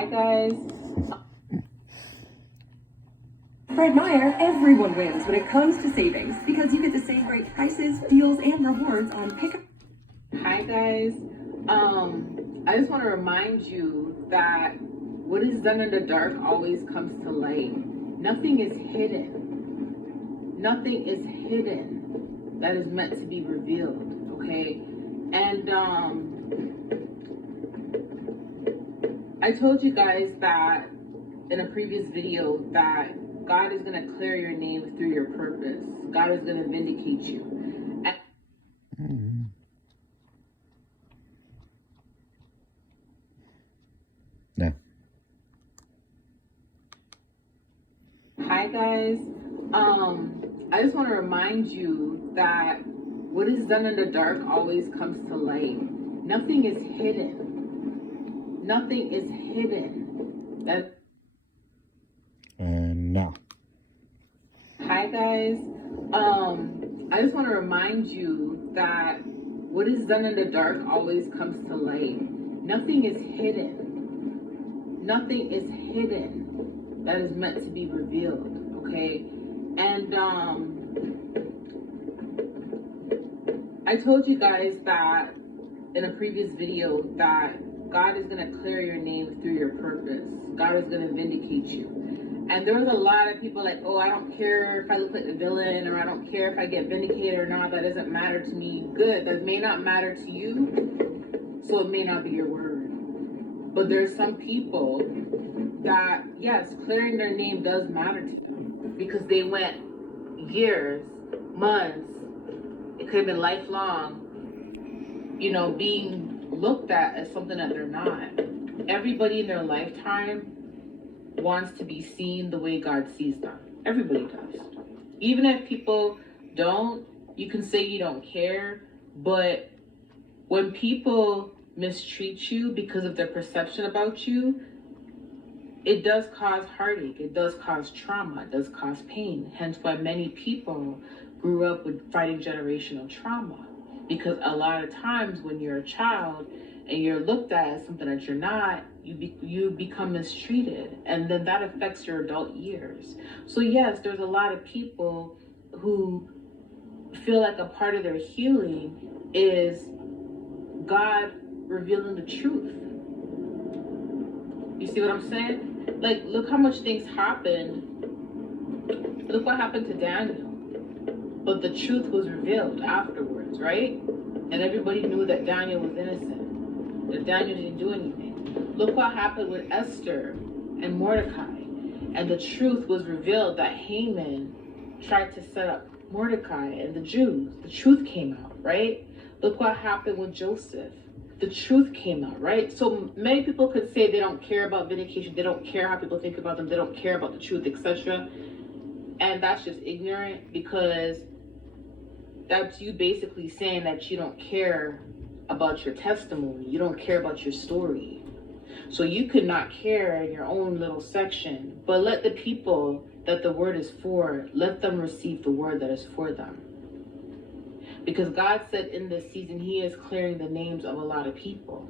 Hi guys. Fred Meyer, everyone wins when it comes to savings because you get the same great prices, deals, and rewards on pickup. Hi guys. I just want to remind you that what is done in the dark always comes to light. Nothing is hidden. Nothing is hidden that is meant to be revealed. Okay. And I told you guys that in a previous video that God is going to clear your name through your purpose. God is going to vindicate you. Yeah. Hi guys. I just want to remind you that what is done in the dark always comes to light. Nothing is hidden. Nothing is hidden. And now. Hi guys. I just want to remind you that what is done in the dark always comes to light. Nothing is hidden. Nothing is hidden that is meant to be revealed. Okay. And I told you guys that in a previous video that God is going to clear your name through your purpose. God is going to vindicate you. And there was a lot of people like, oh, I don't care if I look like a villain, or I don't care if I get vindicated or not. That doesn't matter to me. Good. That may not matter to you, so it may not be your word. But there's some people that, yes, clearing their name does matter to them because they went years, months, it could have been lifelong, being looked at as something that they're not. Everybody in their lifetime wants to be seen the way God sees them. Everybody does. Even if people don't, you can say you don't care, but when people mistreat you because of their perception about you, it does cause heartache, it does cause trauma, it does cause pain. Hence why many people grew up with fighting generational trauma. Because a lot of times when you're a child and you're looked at as something that you're not, you become mistreated, and then that affects your adult years. So yes, there's a lot of people who feel like a part of their healing is God revealing the truth. You see what I'm saying? Like, look how much things happened. Look what happened to Daniel. But the truth was revealed afterwards, right? And everybody knew that Daniel was innocent, that Daniel didn't do anything. Look what happened with Esther and Mordecai. And the truth was revealed that Haman tried to set up Mordecai and the Jews. The truth came out, right? Look what happened with Joseph. The truth came out, right? So many people could say they don't care about vindication, they don't care how people think about them, they don't care about the truth, etc. And that's just ignorant, because that's you basically saying that you don't care about your testimony, you don't care about your story. So you could not care in your own little section, but let the people that the word is for, let them receive the word that is for them. Because God said in this season, he is clearing the names of a lot of people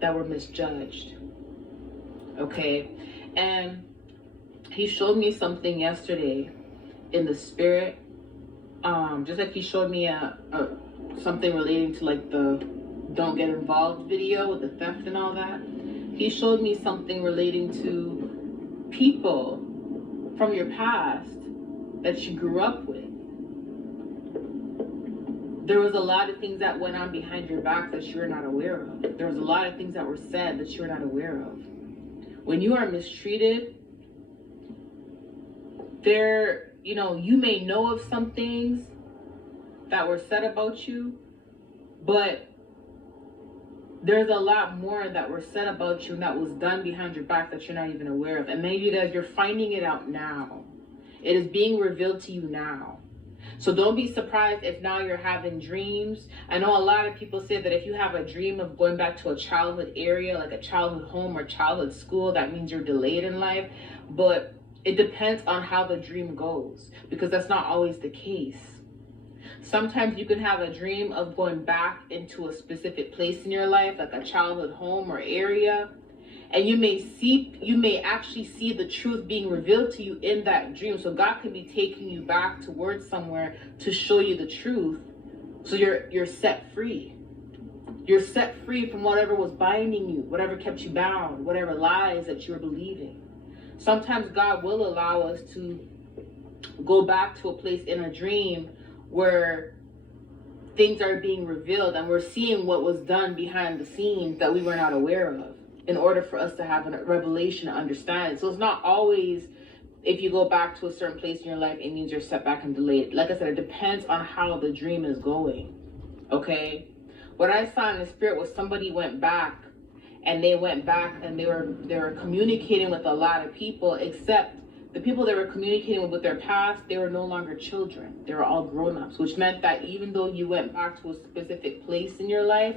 that were misjudged. Okay? And he showed me something yesterday in the spirit. Just like he showed me something relating to like the don't get involved video with the theft and all that. He showed me something relating to people from your past that you grew up with. There was a lot of things that went on behind your back that you were not aware of. There was a lot of things that were said that you were not aware of. When you are mistreated, you may know of some things that were said about you, but there's a lot more that were said about you and that was done behind your back that you're not even aware of. And many of you guys, you're finding it out now. It is being revealed to you now. So don't be surprised if now you're having dreams. I know a lot of people say that if you have a dream of going back to a childhood area, like a childhood home or childhood school, that means you're delayed in life. But it depends on how the dream goes, because that's not always the case. Sometimes you can have a dream of going back into a specific place in your life, like a childhood home or area, And you may actually see the truth being revealed to you in that dream. So God could be taking you back towards somewhere to show you the truth. So you're set free. You're set free from whatever was binding you, whatever kept you bound, whatever lies that you were believing. Sometimes God will allow us to go back to a place in a dream where things are being revealed and we're seeing what was done behind the scenes that we were not aware of, in order for us to have a revelation and understand. So it's not always, if you go back to a certain place in your life, it means you're set back and delayed. Like I said, it depends on how the dream is going. Okay? What I saw in the spirit was somebody went back, and they went back and they were communicating with a lot of people, except the people they were communicating with their past, they were no longer children. They were all grown-ups, which meant that even though you went back to a specific place in your life,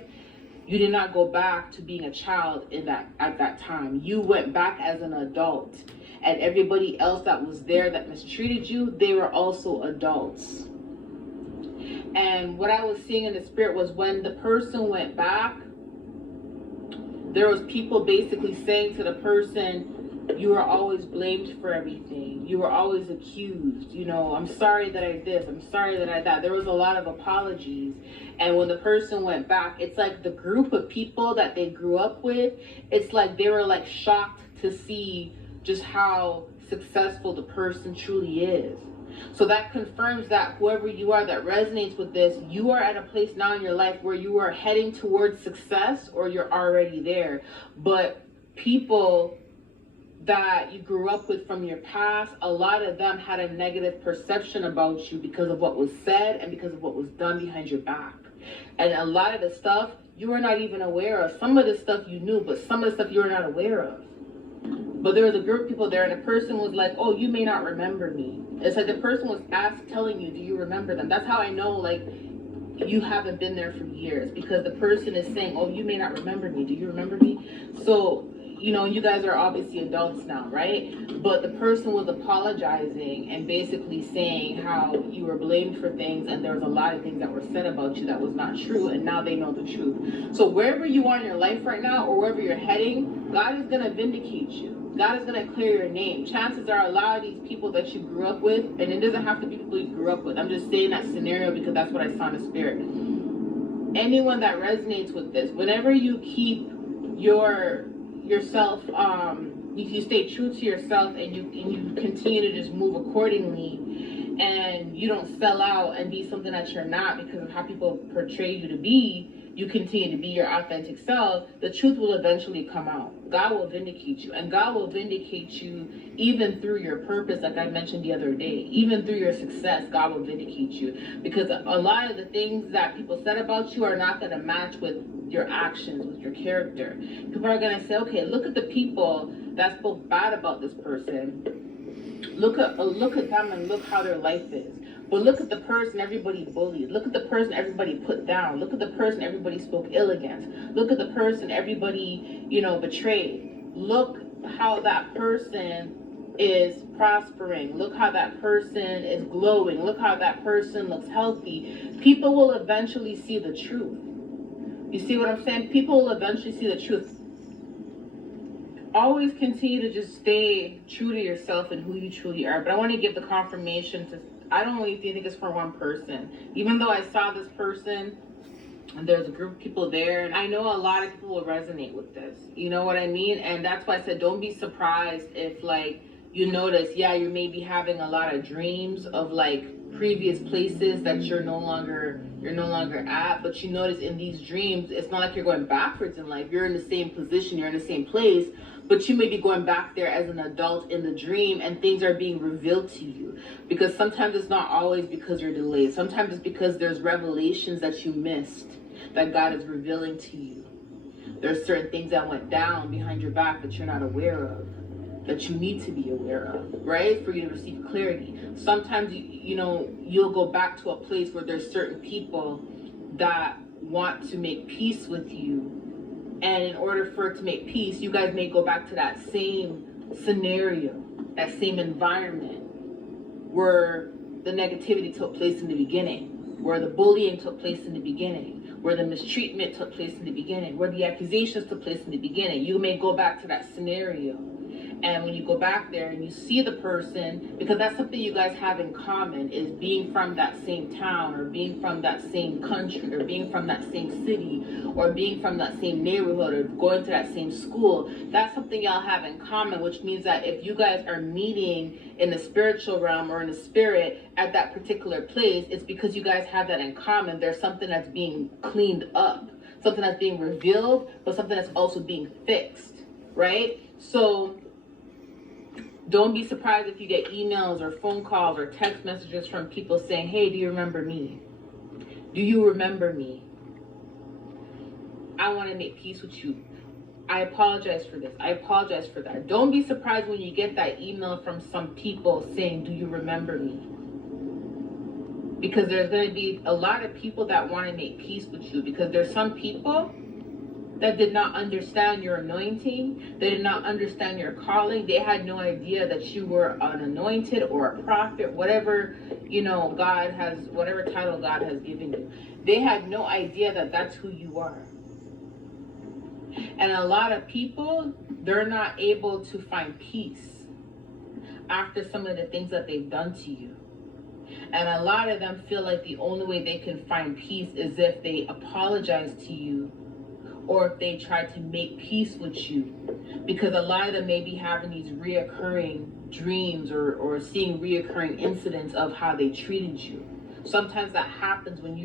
you did not go back to being a child at that time. You went back as an adult. And everybody else that was there that mistreated you, they were also adults. And what I was seeing in the spirit was when the person went back, there was people basically saying to the person, you were always blamed for everything. You were always accused. You know, I'm sorry that I this. I'm sorry that I that. There was a lot of apologies. And when the person went back, it's like the group of people that they grew up with, it's like they were like shocked to see just how successful the person truly is. So that confirms that whoever you are that resonates with this, you are at a place now in your life where you are heading towards success, or you're already there. But people that you grew up with from your past, a lot of them had a negative perception about you because of what was said and because of what was done behind your back. And a lot of the stuff you were not even aware of. Some of the stuff you knew, but some of the stuff you were not aware of. But there was a group of people there, and the person was like, oh, you may not remember me. It's like the person was telling you, do you remember them? That's how I know, like, you haven't been there for years, because the person is saying, oh, you may not remember me. Do you remember me? So, you know, you guys are obviously adults now, right? But the person was apologizing and basically saying how you were blamed for things, and there was a lot of things that were said about you that was not true, and now they know the truth. So wherever you are in your life right now, or wherever you're heading, God is going to vindicate you. God is going to clear your name. Chances are a lot of these people that you grew up with, and it doesn't have to be people you grew up with. I'm just saying that scenario because that's what I saw in the spirit. Anyone that resonates with this, whenever you keep yourself, if you stay true to yourself and you continue to just move accordingly, and you don't sell out and be something that you're not because of how people portray you to be, you continue to be your authentic self, the truth will eventually come out. God will vindicate you, and God will vindicate you even through your purpose, like I mentioned the other day. Even through your success, God will vindicate you, because a lot of the things that people said about you are not going to match with your actions, with your character. People are going to say, okay, look at the people that spoke bad about this person. Look at them and look how their life is. But look at the person everybody bullied. Look at the person everybody put down. Look at the person everybody spoke ill against. Look at the person everybody, betrayed. Look how that person is prospering. Look how that person is glowing. Look how that person looks healthy. People will eventually see the truth. You see what I'm saying? People will eventually see the truth. Always continue to just stay true to yourself and who you truly are. But I want to give the confirmation to, I don't really think it's for one person. Even though I saw this person and there's a group of people there, and I know a lot of people will resonate with this. You know what I mean? And that's why I said don't be surprised if, like, you notice, you may be having a lot of dreams of, like, previous places that you're no longer at, but you notice in these dreams, it's not like you're going backwards in life. You're in the same position, you're in the same place, but you may be going back there as an adult in the dream, and things are being revealed to you. Because sometimes it's not always because you're delayed. Sometimes it's because there's revelations that you missed that God is revealing to you. There's certain things that went down behind your back that you're not aware of, that you need to be aware of, right? For you to receive clarity. Sometimes, you'll go back to a place where there's certain people that want to make peace with you. And in order for it to make peace, you guys may go back to that same scenario, that same environment where the negativity took place in the beginning, where the bullying took place in the beginning, where the mistreatment took place in the beginning, where the accusations took place in the beginning. You may go back to that scenario. And when you go back there and you see the person, because that's something you guys have in common, is being from that same town, or being from that same country, or being from that same city, or being from that same neighborhood, or going to that same school. That's something y'all have in common, which means that if you guys are meeting in the spiritual realm or in the spirit at that particular place, it's because you guys have that in common. There's something that's being cleaned up, something that's being revealed, but something that's also being fixed, right? So don't be surprised if you get emails or phone calls or text messages from people saying, hey, do you remember me? Do you remember me? I want to make peace with you. I apologize for this. I apologize for that. Don't be surprised when you get that email from some people saying, do you remember me? Because there's going to be a lot of people that want to make peace with you, because there's some people that did not understand your anointing. They did not understand your calling. They had no idea that you were an anointed or a prophet, whatever, God has, whatever title God has given you. They had no idea that that's who you are. And a lot of people, they're not able to find peace after some of the things that they've done to you. And a lot of them feel like the only way they can find peace is if they apologize to you, or if they try to make peace with you. Because a lot of them may be having these reoccurring dreams or seeing reoccurring incidents of how they treated you. Sometimes that happens when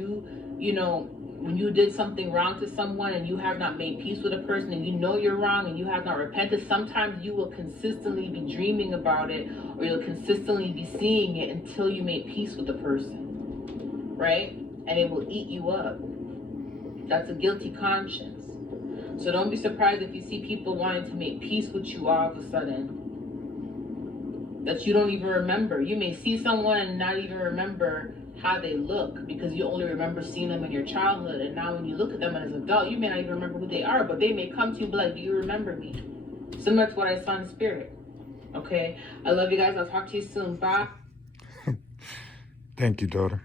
when you did something wrong to someone and you have not made peace with a person, and you know you're wrong and you have not repented. Sometimes you will consistently be dreaming about it, or you'll consistently be seeing it until you make peace with the person, right? And it will eat you up. That's a guilty conscience. So don't be surprised if you see people wanting to make peace with you all of a sudden, that you don't even remember. You may see someone and not even remember how they look, because you only remember seeing them in your childhood. And now when you look at them as an adult, you may not even remember who they are, but they may come to you and be like, do you remember me? Similar to what I saw in spirit. Okay? I love you guys. I'll talk to you soon. Bye. Thank you, daughter.